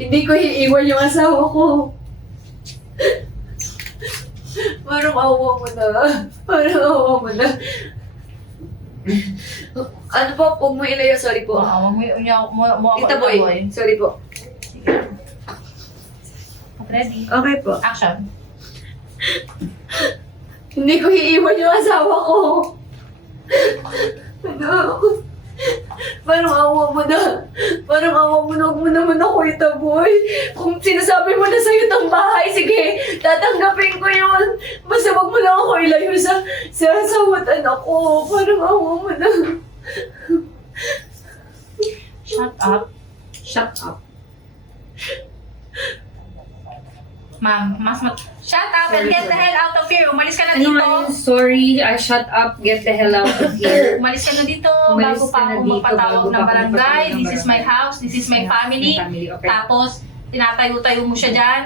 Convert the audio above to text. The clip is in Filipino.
Hindi ko iiwan yung asawa ko. Parang awa mo na. Parang awa mo na. Ano po, huwag mo ilayo, sorry po. Huwag mo ako Tita Boy, sorry po. Ready? Okay po. Action. Hindi ko iiwan yung asawa ko. Ano? Parang awa mo na. Parang awa mo na. Huwag mo naman ako itaboy. Kung sinasabi mo na sa'yo itong bahay, sige, tatanggapin ko yun. Basta wag mo lang ako ilayo sa asawa at anak ko. Parang awa mo na. Shut up. Shut up. Ma'am, shut up and get the hell out of here. Umalis ka na Ano dito. nga yun? Sorry, shut up, get the hell out of here. Umalis ka na dito Umalis bago ka pa na ako dito, magpatawag bago ng pa ako barangay. magpatawag ng This is my barangay. house, this is my family. Okay. Tapos, tinatayo-tayo mo siya dyan.